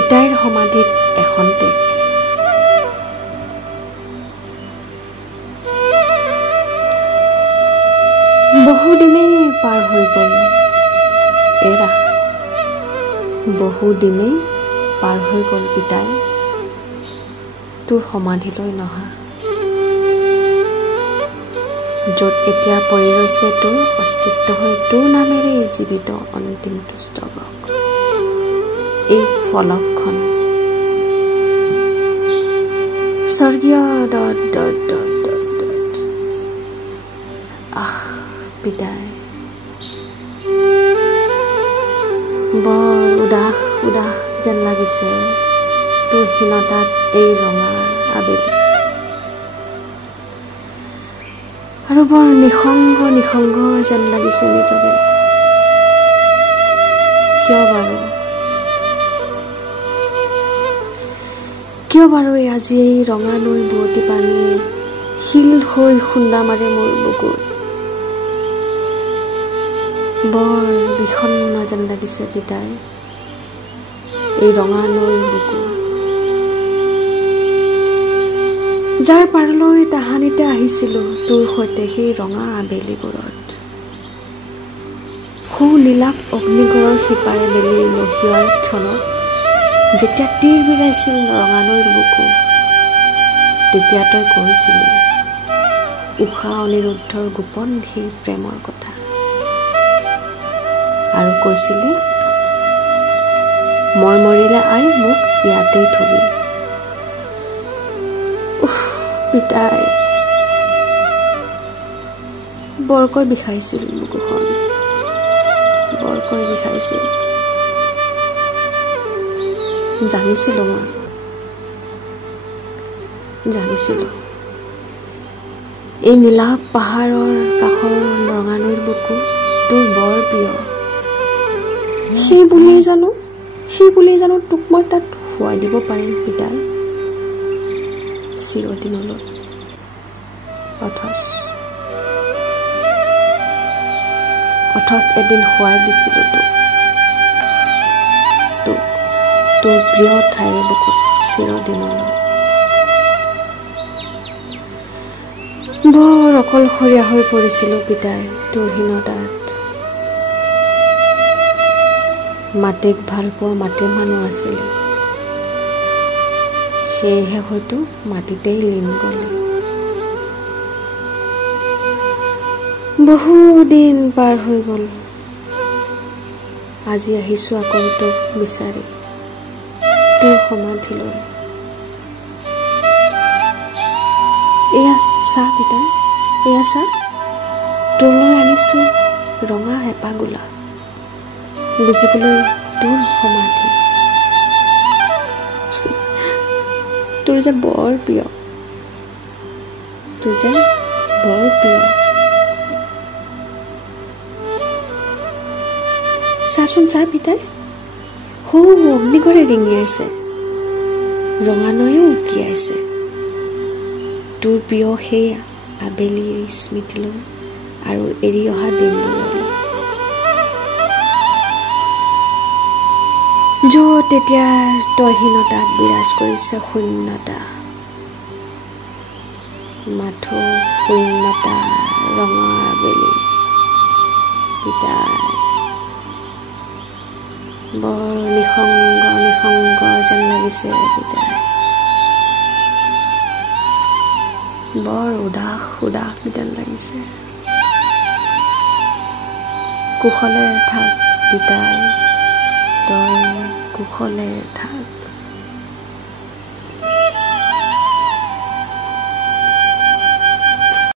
পিতাইৰ সমাধিত এখন টেক। বহুদিনেই পাৰ হৈ গ'ল এৰা, বহুদিনেই পাৰ হৈ গ'ল পিতাই তোৰ সমাধিলৈ নহা, য'ত এতিয়া পৰি ৰৈছে তোৰ অস্তিত্ব হৈ তোৰ নামেৰে জীৱিত অন্তিম পুস্তকক, এই ফলকখন স্বৰ্গীয় আহ পিতাই, বৰ উদাস উদাস যেন লাগিছে তোৰ হীনতাত এই ৰঙা আবেলি, আৰু বৰ নিসংগ নিসংগ যেন লাগিছে নিজকে। কিয় বাৰু আজি এই ৰঙা নৈ বুৱতী পানীয়ে শিল হৈ খুন্দা মাৰে মোৰ বুকুত, বৰ বিষণ্ণ যেন লাগিছে পিতাই এই ৰঙা নৈৰ বুকু, যাৰ পাৰলৈ তাহানিতে আহিছিলো তোৰ সৈতে সেই ৰঙা আবেলিবোৰত, সুলীলাপ অগ্নিগড়ৰ শিপাৰে বেলি মহিয়াৰ ক্ষণত যেতিয়া তীৰ বিৰাইছিল ৰঙা নৈৰ বুকু, তেতিয়া তই কৈছিলি উষা অনিৰুদ্ধৰ গোপন সেই প্ৰেমৰ কথা, আৰু কৈছিলি মই মৰিলে আই মোক ইয়াতেই থবি। পিতাই, বৰকৈ বিষাইছিল বুকুখন, বৰকৈ বিষাইছিল। জানিছিলো মই, জানিছিলো এই নীলা পাহাৰৰ কাষৰ ৰঙা নৈৰ বুকু তোৰ বৰ প্ৰিয়, সেই বুলিয়েই জানো তোক মই তাত শুৱাই দিব পাৰিম পিতাই চিৰদিনলৈ। অথচ এদিন শুৱাই দিছিলো তোক তোৰ প্ৰিয় ঠাইৰ বুকুত চিৰদিনলৈ। বৰ অকলশৰীয়া হৈ পৰিছিলো পিতাই তোৰ হীনতাত, মাটিক ভাল পোৱা মাটিৰ মানুহ আছিলে, সেয়েহে হয়তো মাটিতেই লীন গ'লে। বহুদিন পাৰ হৈ গ'ল, আজি আহিছো আকৌ তোক বিচাৰি তোৰ সমাধিলৈ। এয়া চা পিতাই, এয়া চা তোলৈ আনিছো ৰঙা হেঁপা গোলা, বুজিবলৈ তোৰ সমাধি, তোৰ যে বৰ প্ৰিয়, তোৰ যে বৰ প্ৰিয়। চাচোন চা পিতাই, সৌ অগ্নিগড়ে ৰিঙিয়াইছে, ৰঙা নৈও উকিয়াইছে তোৰ প্ৰিয় সেই আবেলিৰ স্মৃতিলৈ আৰু এৰি অহা দিনবোৰলৈ, য'ত এতিয়া তহীনতাত বিৰাজ কৰিছে শূন্যতা, মাথো শূন্যতা ৰঙা আবেলি। পিতাই, বৰ নিসংগ নিসংগ যেন লাগিছে পিতাই, বৰ উদাস উদাস যেন লাগিছে। কুশলে থাক পিতাই, তই কুশলে থাক।